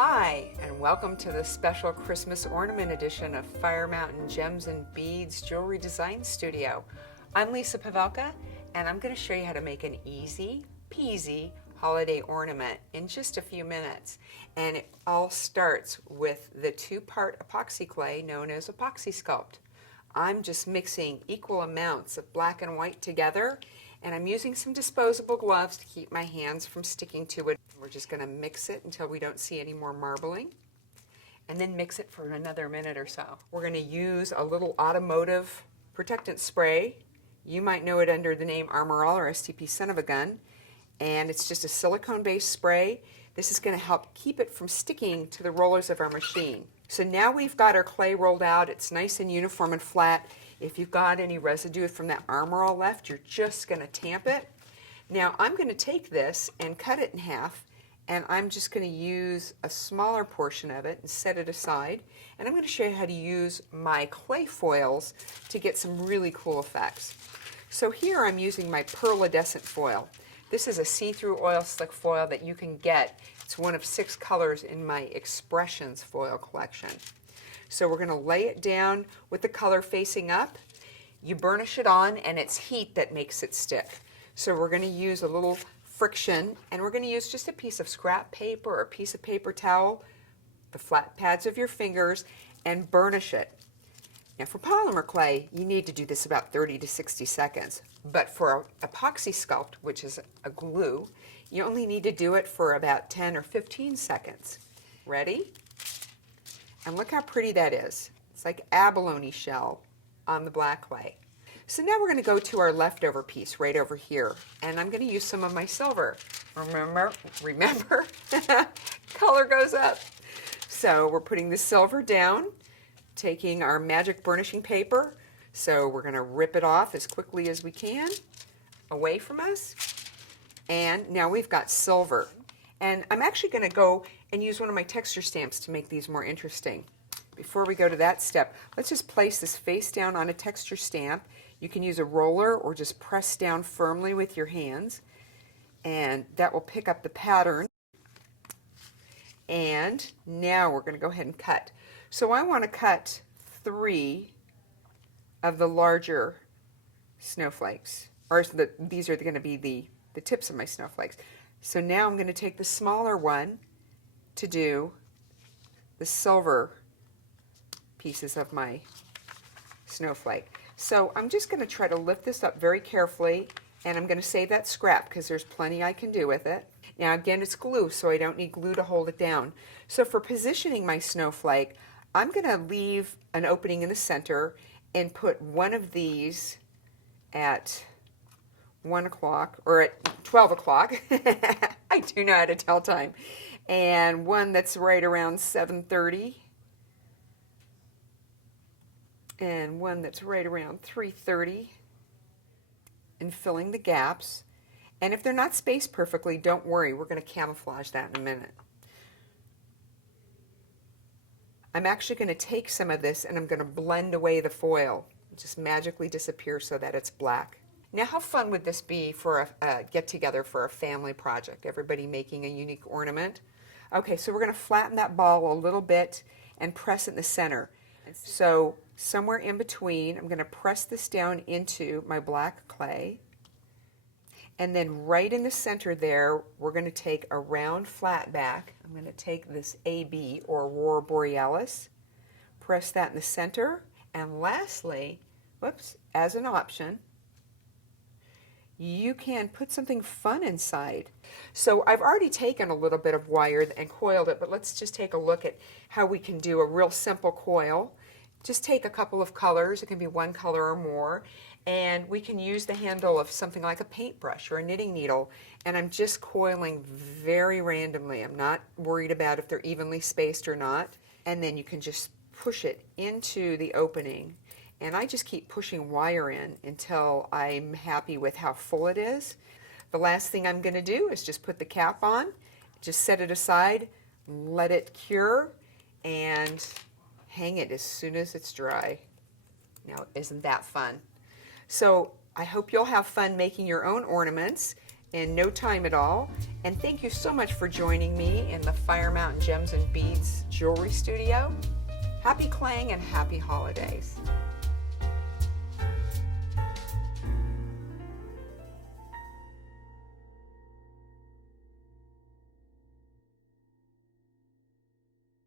Hi, and welcome to the special Christmas ornament edition of Fire Mountain Gems and Beads Jewelry Design Studio. I'm Lisa Pavelka, and I'm going to show you how to make an easy-peasy holiday ornament in just a few minutes. And it all starts with the two-part epoxy clay known as Apoxie Sculpt. I'm just mixing equal amounts of black and white together, and I'm using some disposable gloves to keep my hands from sticking to it. We're just going to mix it until we don't see any more marbling, and then mix it for another minute or so. We're going to use a little automotive protectant spray. You might know it under the name Armor All or STP Son of a Gun, and it's just a silicone-based spray. This is going to help keep it from sticking to the rollers of our machine. So now we've got our clay rolled out. It's nice and uniform and flat. If you've got any residue from that Armor All left, you're just going to tamp it. Now I'm going to take this and cut it in half, and I'm just going to use a smaller portion of it and set it aside. And I'm going to show you how to use my clay foils to get some really cool effects. So here I'm using my pearlescent foil. This is a see-through oil slick foil that you can get. It's one of 6 colors in my Expressions foil collection. So we're going to lay it down with the color facing up. You burnish it on, and it's heat that makes it stick. So we're going to use a little friction, and we're going to use just a piece of scrap paper or a piece of paper towel, the flat pads of your fingers, and burnish it. Now for polymer clay, you need to do this about 30 to 60 seconds. But for Apoxie Sculpt, which is a glue, you only need to do it for about 10 or 15 seconds. Ready? And look how pretty that is. It's like abalone shell on the black clay. So now we're going to go to our leftover piece right over here, and I'm going to use some of my silver. Remember, color goes up. So we're putting the silver down, taking our magic burnishing paper. So we're going to rip it off as quickly as we can away from us. And now we've got silver. And I'm actually going to go and use one of my texture stamps to make these more interesting. Before we go to that step, let's just place this face down on a texture stamp. You can use a roller or just press down firmly with your hands, and that will pick up the pattern. And now we're going to go ahead and cut. So I want to cut 3 of the larger snowflakes, or these are going to be the tips of my snowflakes. So now I'm going to take the smaller one to do the silver pieces of my snowflake. So I'm just going to try to lift this up very carefully, and I'm going to save that scrap because there's plenty I can do with it. Now again, it's glue, so I don't need glue to hold it down. So for positioning my snowflake, I'm going to leave an opening in the center and put one of these at 1 o'clock or at 12 o'clock. I do know how to tell time. And one that's right around 7:30. And one that's right around 3:30, and filling the gaps. And if they're not spaced perfectly, don't worry, we're going to camouflage that in a minute. I'm actually going to take some of this and I'm going to blend away the foil. Just magically disappear so that it's black. Now how fun would this be for a get-together for a family project, everybody making a unique ornament? Okay, so we're going to flatten that ball a little bit and press it in the center. So somewhere in between, I'm going to press this down into my black clay. And then right in the center there, we're going to take a round flat back. I'm going to take this AB, or Aurora Borealis, press that in the center. And lastly, whoops, as an option, you can put something fun inside. So I've already taken a little bit of wire and coiled it, but let's just take a look at how we can do a real simple coil. Just take a couple of colors, it can be 1 color or more, and we can use the handle of something like a paintbrush or a knitting needle, and I'm just coiling very randomly. I'm not worried about if they're evenly spaced or not. And then you can just push it into the opening, and I just keep pushing wire in until I'm happy with how full it is. The last thing I'm going to do is just put the cap on, just set it aside, let it cure, and hang it as soon as it's dry. Now, isn't that fun? So I hope you'll have fun making your own ornaments, in no time at all. And thank you so much for joining me in the Fire Mountain Gems and Beads Jewelry Studio. Happy claying and happy holidays.